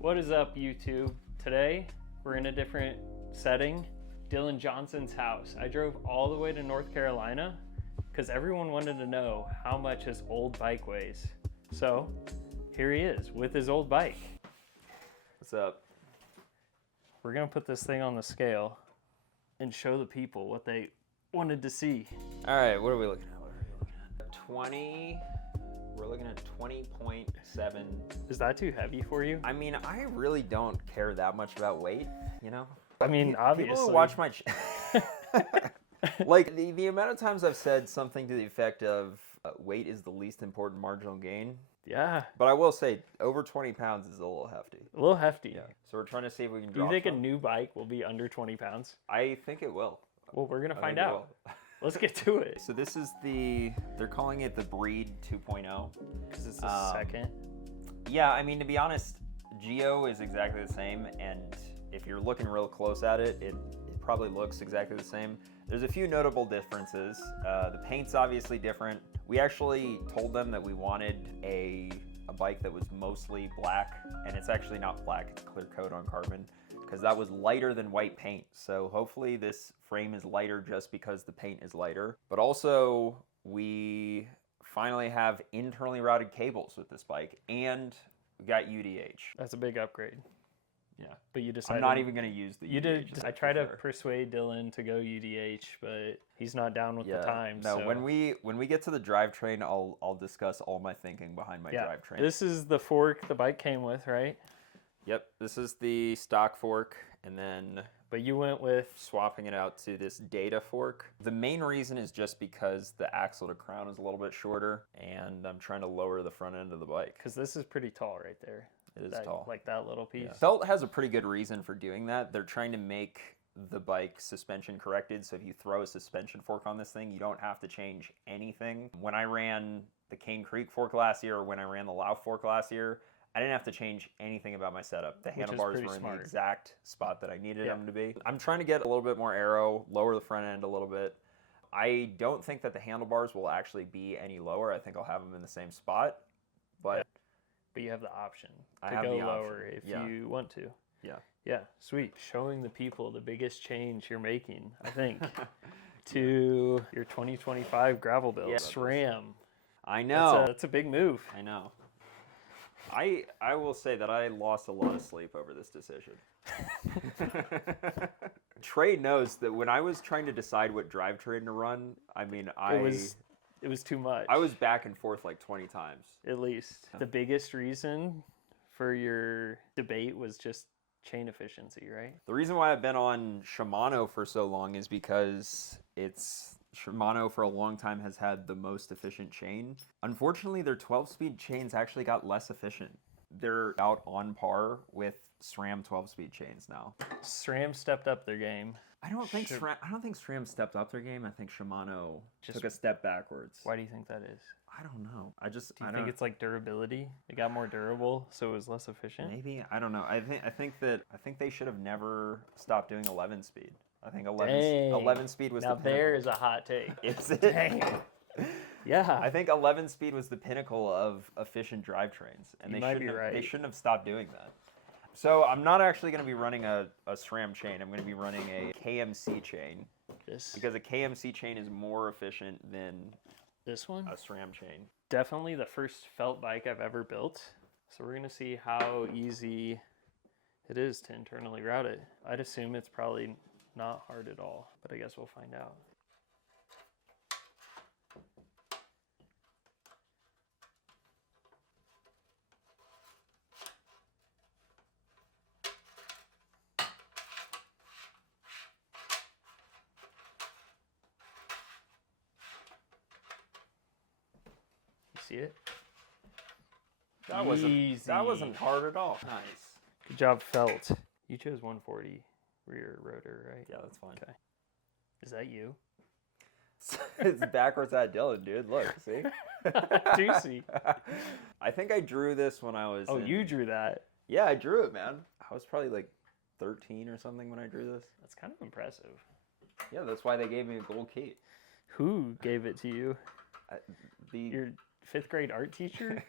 What is up, YouTube? Today, we're in a different setting, Dylan Johnson's house. I drove all the way to North Carolina because everyone wanted to know how much his old bike weighs. So, here he is with his old bike. What's up? We're gonna put this thing on the scale and show the people what they wanted to see. All right, what are we looking at? We're looking at 20.7. Is that too heavy for you? I mean, I really don't care that much about weight, you know? I mean, obviously. People who watch my like the amount of times I've said something to the effect of weight is the least important marginal gain. Yeah. But I will say over 20 pounds is a little hefty. A little hefty. Yeah. So we're trying to see if we can Do you drop think some. a new bike will be under 20 pounds? I think it will. Well, we're gonna I find think it out. will. Let's get to it. So this is they're calling it the Breed 2.0. Because it's the second. Yeah, I mean, to be honest, Geo is exactly the same, and if you're looking real close at it, it probably looks exactly the same. There's a few notable differences. The paint's obviously different. We actually told them that we wanted a bike that was mostly black, and it's actually not black, it's clear coat on carbon, because that was lighter than white paint. So hopefully this frame is lighter just because the paint is lighter. But also, we finally have internally routed cables with this bike, and we got UDH. That's a big upgrade. Yeah. But you decided. I'm not even going to use the You UDH. did. I tried to persuade Dylan to go UDH, but he's not down with the time. No, so. when we get to the drivetrain, I'll discuss all my thinking behind my drivetrain. This is the fork the bike came with, right? Yep, this is the stock fork, and then But you went with swapping it out to this data fork. The main reason is just because the axle to crown is a little bit shorter, and I'm trying to lower the front end of the bike. because this is pretty tall right there. It is That- tall. like that little piece. Yeah. Felt has a pretty good reason for doing that. They're trying to make the bike suspension corrected, so if you throw a suspension fork on this thing, you don't have to change anything. When I ran the Cane Creek fork last year, or when I ran the Lau fork last year, I didn't have to change anything about my setup. The handlebars were in the exact spot that I needed them to be. I'm trying to get a little bit more aero, lower the front end a little bit. I don't think that the handlebars will actually be any lower. I think I'll have them in the same spot, but you have the option to have go the option. lower if you want to. yeah. Yeah, sweet. Showing the people the biggest change you're making, I think, to your 2025 gravel build. SRAM. I know. That's a big move. I know. I will say that I lost a lot of sleep over this decision. Trey knows that when I was trying to decide what drivetrain to run, I mean, It was too much. I was back and forth like 20 times. At least. The biggest reason for your debate was just chain efficiency, right? The reason why I've been on Shimano for so long is because Shimano for a long time has had the most efficient chain. Unfortunately, their 12-speed chains actually got less efficient. They're out on par with SRAM 12-speed chains now. SRAM stepped up their game. I don't think SRAM stepped up their game. I think Shimano took a step backwards. Why do you think that is? I don't know. I think it's like durability? It got more durable, so it was less efficient? Maybe. I don't know. I think they should have never stopped doing 11-speed. I think 11-speed was now the pinnacle. there is a hot take. Is it? Dang. Yeah. I think 11-speed was the pinnacle of efficient drivetrains, and they shouldn't have stopped doing that. So I'm not actually going to be running a SRAM chain. I'm going to be running a KMC chain. Because a KMC chain is more efficient than this one? A SRAM chain. Definitely the first felt bike I've ever built. So we're going to see how easy it is to internally route it. I'd assume it's probably not hard at all, but I guess we'll find out. See it? That wasn't hard at all. Nice. Good job, felt. You chose 140 rear rotor, right? Yeah, that's fine. Okay. Is that you? It's backwards at Dylan, dude. Look, see? Juicy. I think I drew this when I was. Oh, you drew that? Yeah, I drew it, man. I was probably like 13 or something when I drew this. That's kind of impressive. Yeah, that's why they gave me a gold key. Who gave it to you? Your 5th grade art teacher?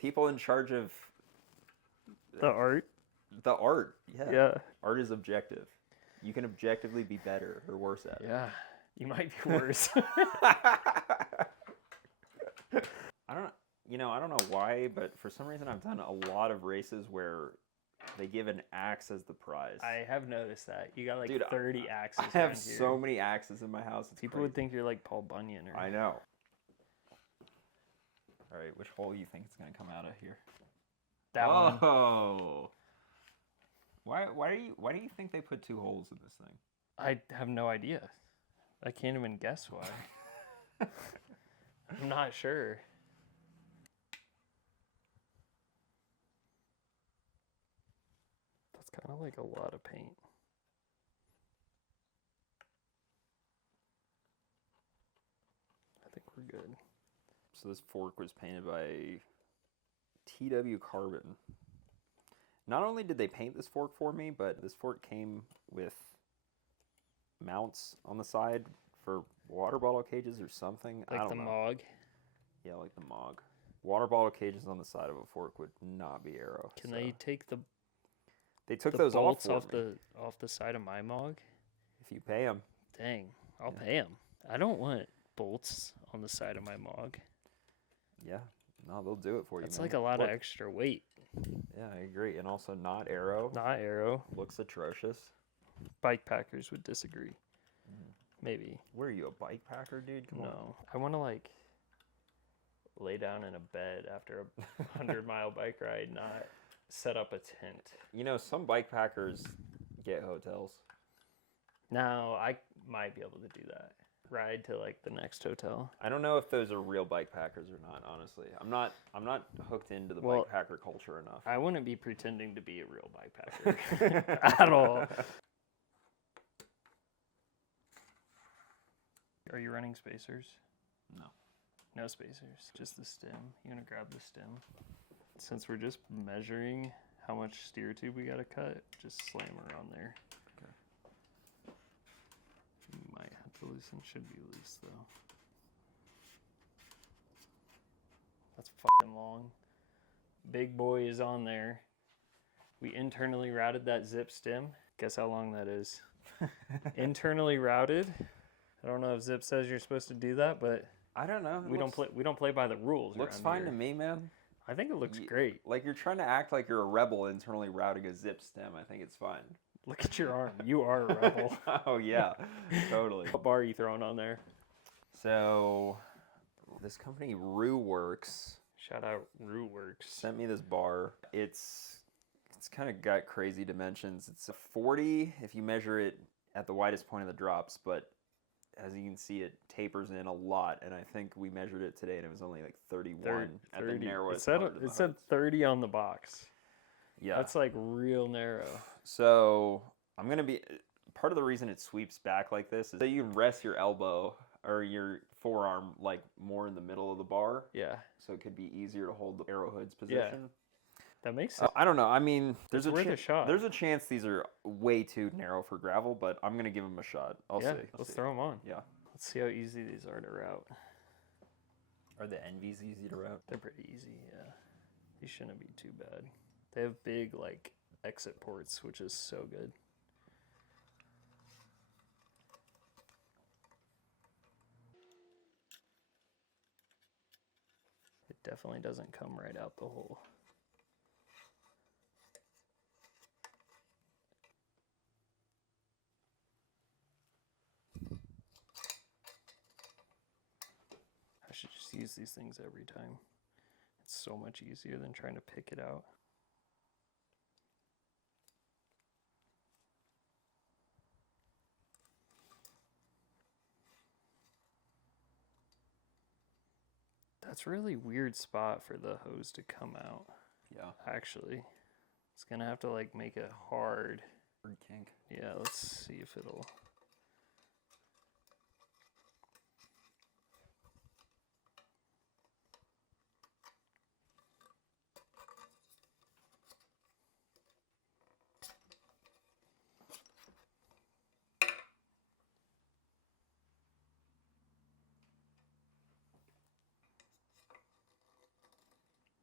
People in charge of The art. The art. Yeah. Yeah. Art is objective. You can objectively be better or worse at it. Yeah. You might be worse. I don't know why, but for some reason I've done a lot of races where they give an axe as the prize. I have noticed that. You got like Dude, 30 axes I have around here. so many axes in my house. It's People would think you're like Paul Bunyan. Or... I know. All right, which hole you think it's going to come out of here? That one. Oh. Why do you think they put 2 holes in this thing? I have no idea. I can't even guess why. I'm not sure. That's kind of like a lot of paint. I think we're good. So this fork was painted by TW Carbon. Not only did they paint this fork for me, but this fork came with mounts on the side for water bottle cages or something. Like I don't the know. Mog. Yeah, like the Mog. Water bottle cages on the side of a fork would not be Aero. Can they take the They took the those all bolts for off me. off the side of my Mog? If you pay them. Dang, I'll pay them. I don't want bolts on the side of my Mog. Yeah, no, they'll do it for you. That's man. like a lot Look, of extra weight. Yeah, I agree, and also not Aero. Not Aero. Looks atrocious. Bike packers would disagree. Maybe. Where are you, a bike packer, dude? Come on. No, I want to like lay down in a bed after a 100-mile bike ride, not set up a tent. You know, some bike packers get hotels. Now I might be able to do that. Ride to like the next hotel. I don't know if those are real bike packers or not, honestly. I'm not hooked into the bike packer culture enough. I wouldn't be pretending to be a real bike packer at all. Are you running spacers? No. No spacers, just the stem. You want to grab the stem? Since we're just measuring how much steer tube we got to cut, just slam around there. Okay. You might have to loosen, should be loose though. That's fucking long. Big boy is on there. We internally routed that zip stem. Guess how long that is? Internally routed. I don't know if Zip says you're supposed to do that, but I don't know. We don't play by the rules. Looks around fine here. to me, man. I think it looks great. Like you're trying to act like you're a rebel internally routing a zip stem. I think it's fine. Look at your arm. You are a rebel. Oh yeah, totally. What bar are you throwing on there? So, this company RooWorks. Shout out RooWorks. Sent me this bar. It's kind of got crazy dimensions. It's a 40 if you measure it at the widest point of the drops, but as you can see, it tapers in a lot, and I think we measured it today, and it was only like 31 at the narrowest part of the It said 30 on the box. Yeah. That's like real narrow. So I'm going to be, part of the reason it sweeps back like this is that you can rest your elbow or your forearm like more in the middle of the bar. Yeah. So it could be easier to hold the arrowhead's position. That makes sense. I don't know. I mean, there's worth a shot. There's a chance these are way too narrow for gravel, but I'm going to give them a shot. I'll see. Let's throw them on. Yeah. Let's see how easy these are to route. Are the Envies easy to route? They're pretty easy, yeah. These shouldn't be too bad. They have big, like, exit ports, which is so good. It definitely doesn't come right out the hole. I should just use these things every time. It's so much easier than trying to pick it out. That's a really weird spot for the hose to come out. Yeah. Actually, it's gonna have to like make it hard. Hard kink. Yeah, let's see if it'll.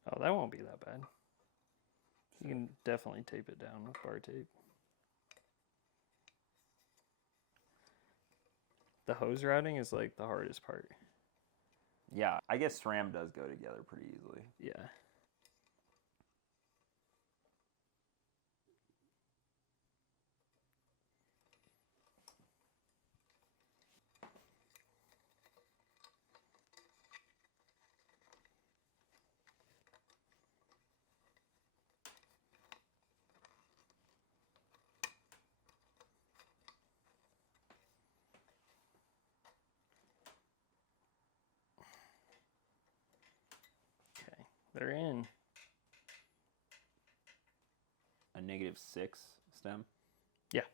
Oh, that won't be that bad. You can definitely tape it down with bar tape. The hose routing is like the hardest part. Yeah, I guess SRAM does go together pretty easily. Yeah. Okay, they're in. A -6 stem? Yeah.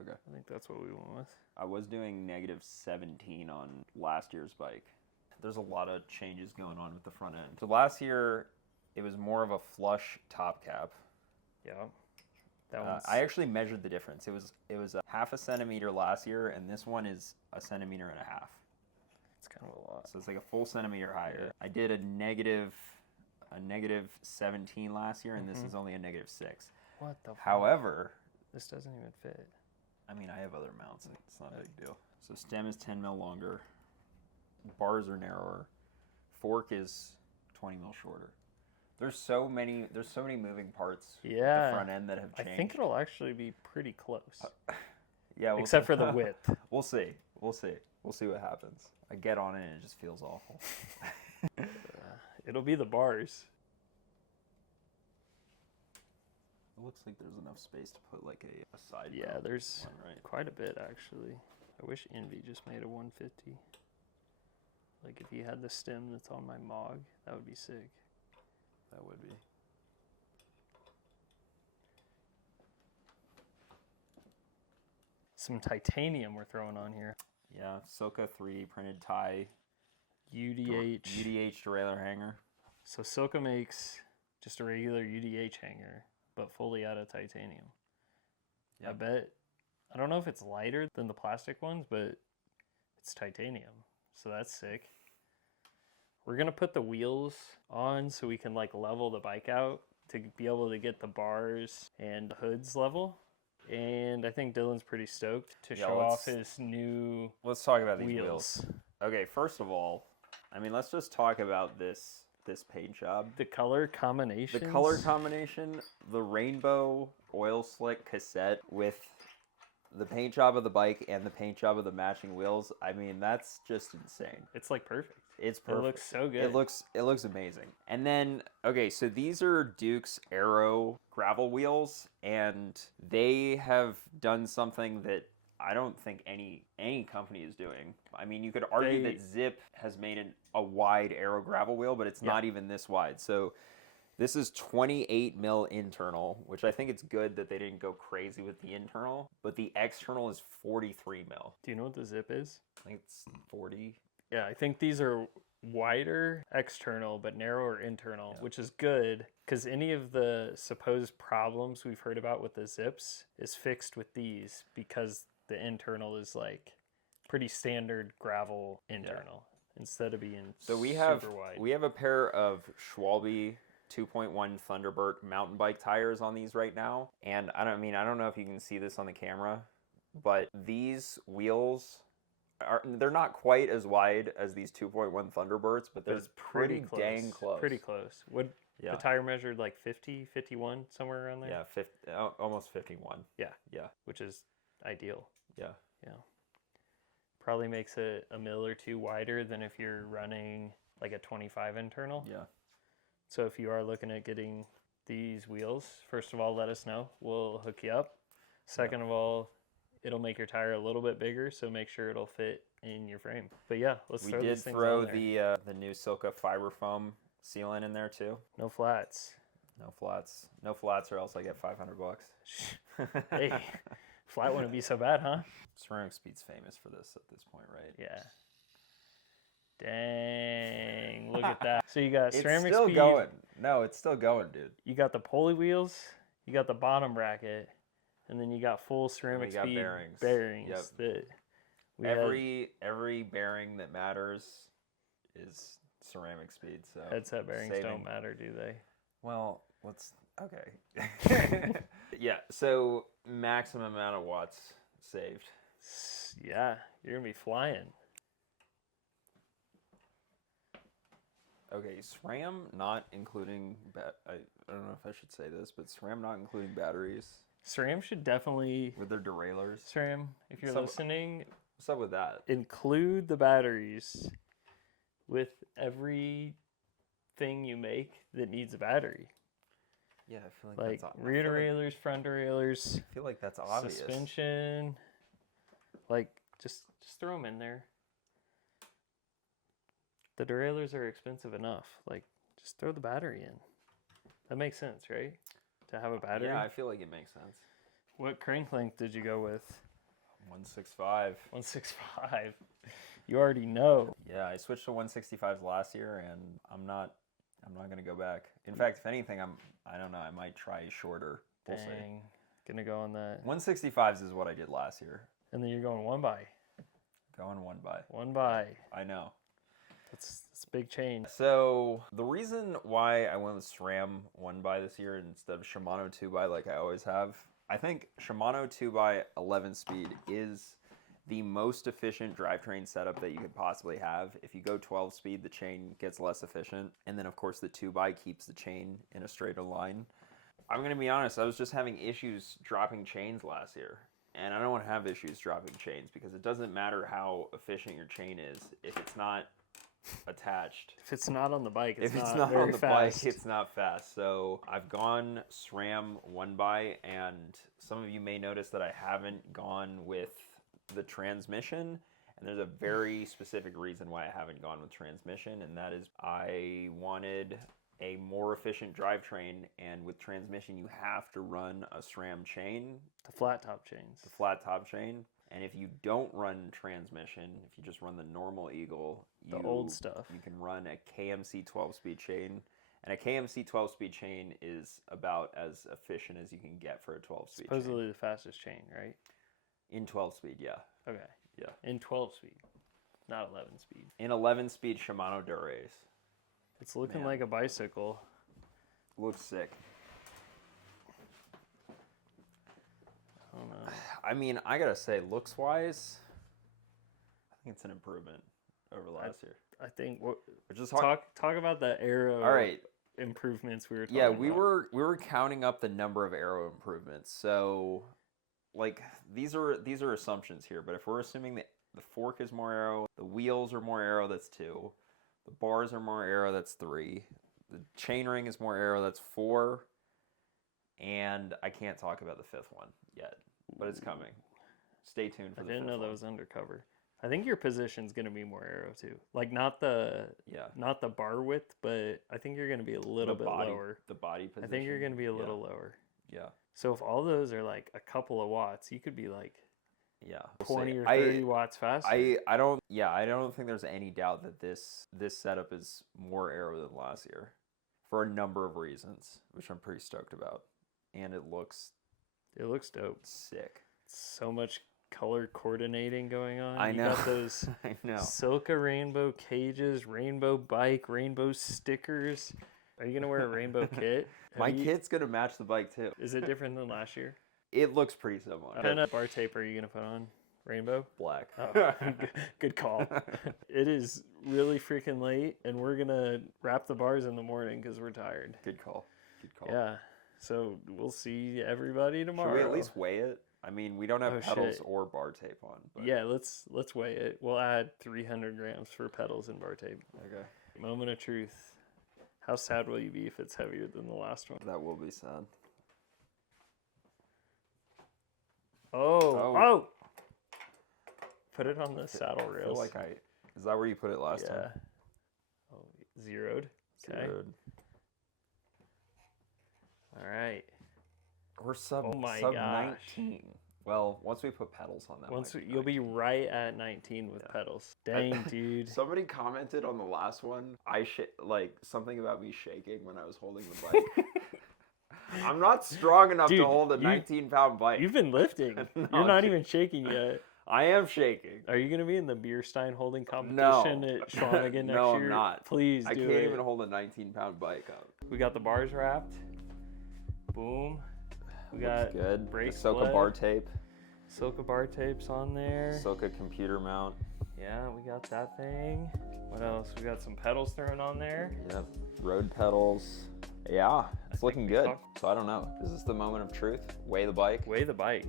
Okay. I think that's what we went with. I was doing -17 on last year's bike. There's a lot of changes going on with the front end. So last year, it was more of a flush top cap. Yeah. That one's... I actually measured the difference. It was a 0.5 centimeter last year, and this one is 1.5 centimeters. It's kind of a lot. So it's like a full centimeter higher. Yeah. I did a -17 last year, and this is only a -6. What the fuck? However, This doesn't even fit. I mean, I have other mounts. It's not a big deal. So stem is 10 mil longer. Bars are narrower. Fork is 20 mil shorter. There's so many moving parts with the front end that have changed. I think it'll actually be pretty close. Yeah, except for the width. We'll see. We'll see what happens. I get on it and it just feels awful. It'll be the bars. It looks like there's enough space to put like a side. Yeah, there's one, right? quite a bit actually. I wish Envy just made a 150. Like if you had the stem that's on my Mog, that would be sick. That would be. Some titanium we're throwing on here. Yeah, Silca 3 printed tie. UDH. UDH derailleur hanger. So Silca makes just a regular UDH hanger, but fully out of titanium. Yep. I bet, I don't know if it's lighter than the plastic ones, but it's titanium. So that's sick. We're going to put the wheels on so we can like level the bike out to be able to get the bars and hoods level. And I think Dylan's pretty stoked to show off his new Let's talk about these wheels. Okay, first of all, I mean, let's just talk about this paint job. The color combination. The color combination, the rainbow oil slick cassette with the paint job of the bike and the paint job of the matching wheels. I mean, that's just insane. It's like perfect. It's perfect. It looks so good. It looks amazing. And then, okay, so these are Duke's Aero gravel wheels, and they have done something that I don't think any company is doing. I mean, you could argue that Zip has made a wide Aero gravel wheel, but it's not even this wide. So this is 28 mil internal, which I think it's good that they didn't go crazy with the internal, but the external is 43 mil. Do you know what the Zip is? I think it's 40. Yeah, I think these are wider external but narrower internal, which is good because any of the supposed problems we've heard about with the Zips is fixed with these because the internal is like pretty standard gravel internal instead of being super wide. We have a pair of Schwalbe 2.1 Thunderbird mountain bike tires on these right now, and I don't know if you can see this on the camera, but these wheels they're not quite as wide as these 2.1 Thunderbirds, but they're pretty dang close. Pretty close. The tire measured like 50, 51, somewhere around there? Yeah, almost 51. Yeah. Yeah. Which is ideal. Yeah. Yeah. Probably makes it a mil or two wider than if you're running like a 25 internal. Yeah. So if you are looking at getting these wheels, first of all, let us know. We'll hook you up. Second of all, it'll make your tire a little bit bigger, so make sure it'll fit in your frame. But yeah, let's throw these things on there. We did throw the new Silca fiber foam sealant in there too. No flats. No flats. No flats, or else I get $500. Hey, flat wouldn't be so bad, huh? Ceramic Speed's famous for this at this point, right? Yeah. Dang, look at that. So you got Ceramic Speed. It's still going. No, it's still going, dude. You got the pulley wheels, you got the bottom bracket, and then you got full Ceramic Speed bearings. Yep. That every bearing that matters is Ceramic Speed. So headset bearings don't matter, do they? Well, Okay. Yeah, so maximum amount of watts saved. Yeah, you're gonna be flying. Okay, SRAM not including, I don't know if I should say this, but SRAM not including batteries. SRAM should definitely, With their derailleurs. SRAM, if you're listening, What's up with that? include the batteries with everything you make that needs a battery. Yeah, I feel like that's rear derailleurs, front derailleurs. I feel like that's obvious. Suspension. Just throw them in there. The derailleurs are expensive enough. Just throw the battery in. That makes sense, right? To have a battery. Yeah, I feel like it makes sense. What crank length did you go with? 165. 165. You already know. Yeah, I switched to 165s last year, and I'm not gonna go back. In fact, if anything, I don't know. I might try shorter. We'll see. Gonna go on that. 165s is what I did last year. And then you're going one by. Going one by. One by. I know. That's a big change. So the reason why I went with SRAM 1x this year instead of Shimano 2x like I always have, I think Shimano 2x 11 speed is the most efficient drivetrain setup that you could possibly have. If you go 12 speed, the chain gets less efficient. And then of course the 2x keeps the chain in a straighter line. I'm gonna be honest, I was just having issues dropping chains last year. And I don't want to have issues dropping chains because it doesn't matter how efficient your chain is if it's not attached. If it's not on the bike, if it's not on the bike, it's not fast. So I've gone SRAM 1x, and some of you may notice that I haven't gone with the transmission. And there's a very specific reason why I haven't gone with transmission, and that is I wanted a more efficient drivetrain, and with transmission you have to run a SRAM chain. The flat top chains. The flat top chain. And if you don't run transmission, if you just run the normal Eagle, the old stuff, you can run a KMC 12-speed chain. And a KMC 12-speed chain is about as efficient as you can get for a 12-speed chain. Supposedly the fastest chain, right? In 12-speed, yeah. Okay. Yeah. In 12-speed, not 11-speed. In 11-speed Shimano derailleurs. It's looking like a bicycle. Looks sick. I don't know. I mean, I gotta say, looks-wise, I think it's an improvement over last year. I think talk about the Aero. All right. Improvements we were talking about. We were counting up the number of Aero improvements. So, these are assumptions here. But if we're assuming that the fork is more Aero, the wheels are more Aero, that's 2. The bars are more Aero, that's 3. The chainring is more Aero, that's 4. And I can't talk about the 5th one yet, but it's coming. Stay tuned for the 5th one. I didn't know that was undercover. I think your position's going to be more Aero too. Not the bar width, but I think you're going to be a little bit lower. The body position. I think you're going to be a little lower. Yeah. So if all those are a couple of watts, you could be 20 or 30 watts faster. I don't think there's any doubt that this setup is more Aero than last year for a number of reasons, which I'm pretty stoked about. And it looks dope. Sick. So much color coordinating going on. I know. You got those I know. Silka rainbow cages, rainbow bike, rainbow stickers. Are you gonna wear a rainbow kit? My kit's gonna match the bike too. Is it different than last year? It looks pretty similar. What kind of bar tape are you gonna put on? Rainbow? Black. Oh, good call. It is really freaking late, and we're gonna wrap the bars in the morning because we're tired. Good call. Yeah. So we'll see everybody tomorrow. Should we at least weigh it? I mean, we don't have pedals or bar tape on. But... Yeah, let's weigh it. We'll add 300 grams for pedals and bar tape. Okay. Moment of truth. How sad will you be if it's heavier than the last one? That will be sad. Oh! Put it on the saddle rails. I feel is that where you put it last time? Oh, zeroed. Okay. Zeroed. All right. We're sub 19. Well, once we put pedals on that, you'll be right at 19 with pedals. Dang, dude. Somebody commented on the last one. Something about me shaking when I was holding the bike. I'm not strong enough to hold a 19-pound bike. You've been lifting. No, you're not even shaking yet. I am shaking. Are you going to be in the beer stein holding competition at Schwamigan next year? No, I'm not. Please do it. I can't even hold a 19-pound bike up. We got the bars wrapped. Boom. We Looks got good. brake The Soka splay. bar tape. Soka bar tapes on there. Soka computer mount. Yeah, we got that thing. What else? We got some pedals thrown on there. Yep. Road pedals. Yeah, it's looking good. talked- So I don't know. Is this the moment of truth? Weigh the bike? Weigh the bike.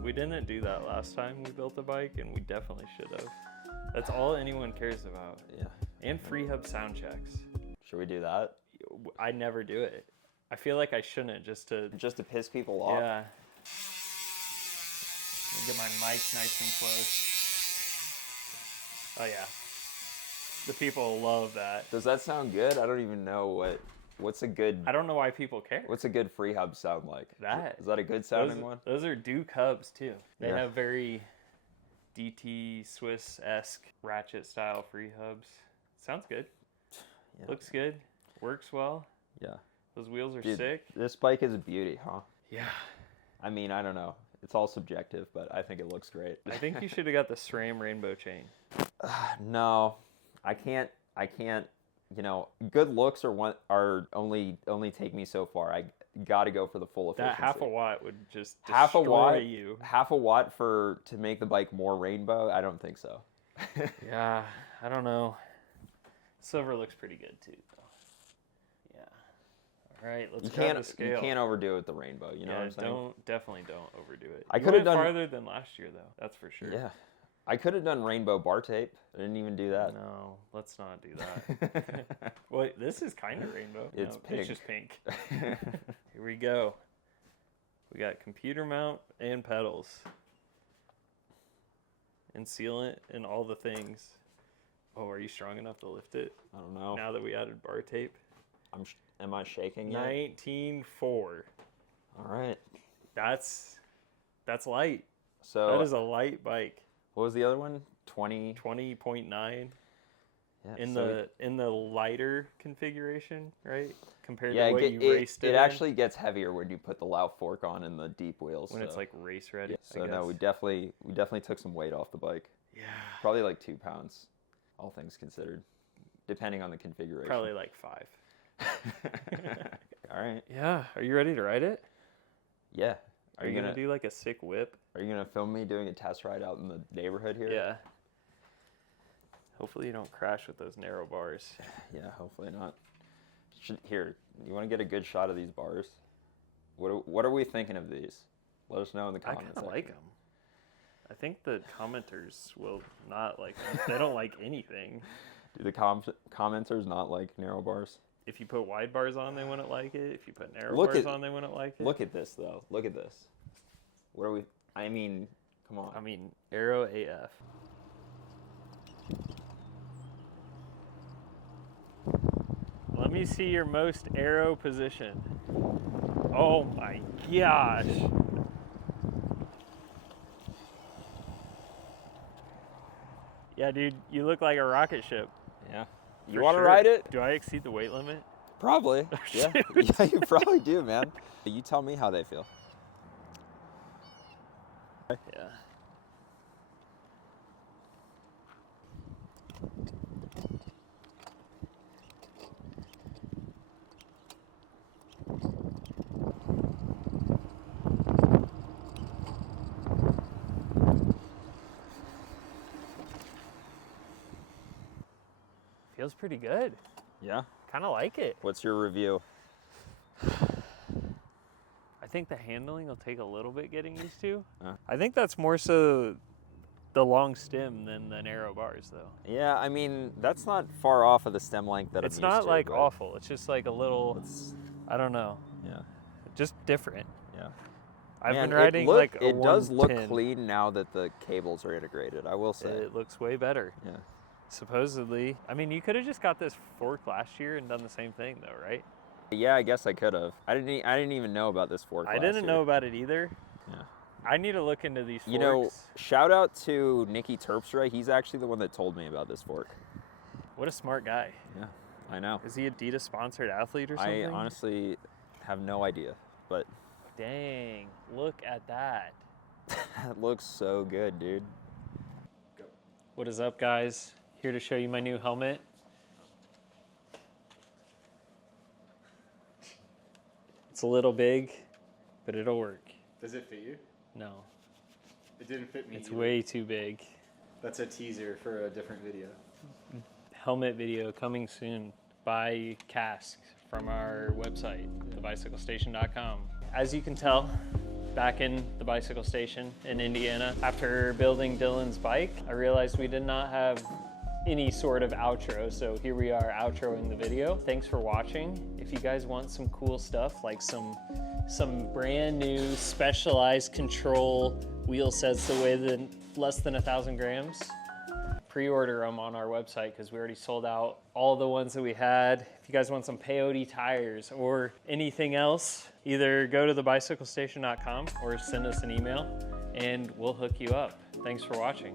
We didn't do that last time we built a bike, and we definitely should have. That's all anyone cares about. Yeah. And free hub sound checks. Should we do that? I never do it. I feel like I shouldn't just to Piss people off? Yeah. Let me get my mic nice and close. Oh yeah. The people love that. Does that sound good? I don't even know what's a good I don't know why people care. what's a good free hub sound like? That. Is that a good sounding one? Those are Duke hubs too. They Yeah. have very DT Swiss-esque ratchet style free hubs. Sounds good. Yeah. Looks good. Works well. Yeah. Those wheels are Dude, sick. this bike is a beauty, huh? Yeah. I mean, I don't know. It's all subjective, but I think it looks great. I think you should have got the SRAM rainbow chain. No, I can't. You know, good looks are only take me so far. I got to go for the full efficiency. That half a watt would just half a destroy watt, you. half a watt to make the bike more rainbow. I don't think so. Yeah, I don't know. Silver looks pretty good too, though. Yeah. All right, let's grab the scale. You can't overdo it with the rainbow. You know what I'm saying? Definitely don't overdo it. I You could have went done farther than last year, though. That's for sure. Yeah, I could have done rainbow bar tape. I didn't even do that. No, let's not do that. Wait, this is kind of rainbow. It's pink. It's just pink. Here we go. We got computer mount and pedals. And sealant and all the things. Oh, are you strong enough to lift it? I don't know. Now that we added bar tape. Am I shaking yet? 19.4. All right. That's light. So That is a light bike. what was the other one? 20. 20.9 Yeah, in so the lighter configuration, right? Compared yeah, to what you raced it in actually gets heavier when you put the loud fork on and the deep wheels. when it's like race ready. yeah, so I no, we guess. definitely took some weight off the bike. Yeah. Probably like 2 pounds, all things considered, depending on the configuration. Probably like 5. All right. Yeah. Are you ready to ride it? Yeah. Are you gonna do like a sick whip? Are you gonna film me doing a test ride out in the neighborhood here? Yeah. Hopefully you don't crash with those narrow bars. Yeah. Hopefully not. Here, you want to get a good shot of these bars? What are we thinking of these? Let us know in the I comments. kind of like them. I think the commenters will not like them. They don't like anything. Do the commenters not like narrow bars? If you put wide bars on, they wouldn't like it. If you put narrow Look bars at- on, they wouldn't like it. Look at this though. Look at this. What are we? I mean, come on. I mean, Aero AF. Let me see your most Aero position. Oh my gosh. Yeah, dude, you look like a rocket ship. Yeah. for You want to sure. ride it? Do I exceed the weight limit? Probably. Yeah. Yeah, you probably do, man. You tell me how they feel. Yeah. Feels pretty good. Yeah. Kind of like it. What's your review? I think the handling will take a little bit getting used to. Uh. I think that's more so the long stem than the narrow bars, though. Yeah, I mean that's not far off of the stem length that It's I'm not used to, like but awful. It's just like a little, It's, I don't know, yeah. just different. Yeah. I've Man, been riding like a it does look 110. clean now that the cables are integrated. I will say. It looks way better. Yeah. Supposedly. I mean, you could have just got this fork last year and done the same thing, though, right? Yeah, I guess I could have. I didn't even know about this fork. I last didn't year. know about it either. Yeah. I need to look into these forks. You know, shout out to Nicky Terpstra. He's actually the one that told me about this fork. What a smart guy. Yeah, I know. Is he Adidas sponsored athlete or something? I honestly have no idea, but Dang, look at that. that looks so good, dude. What is up, guys? Here to show you my new helmet. It's It's a little big, but it'll work. Does it fit you? No, It didn't fit me it's either. way too big. That's a teaser for a different video. Helmet video coming soon. Buy casks from our website, thebicyclestation.com. As you can tell, back in the bicycle station in Indiana, after building Dylan's bike, I realized we did not have any sort of outro, so here we are outroing the video. Thanks for watching. If you guys want some cool stuff, like some brand new specialized control wheel sets that weigh less than 1,000 grams, pre-order them on our website because we already sold out all the ones that we had. If you guys want some peyote tires or anything else, either go to thebicyclestation.com or send us an email and we'll hook you up. Thanks for watching.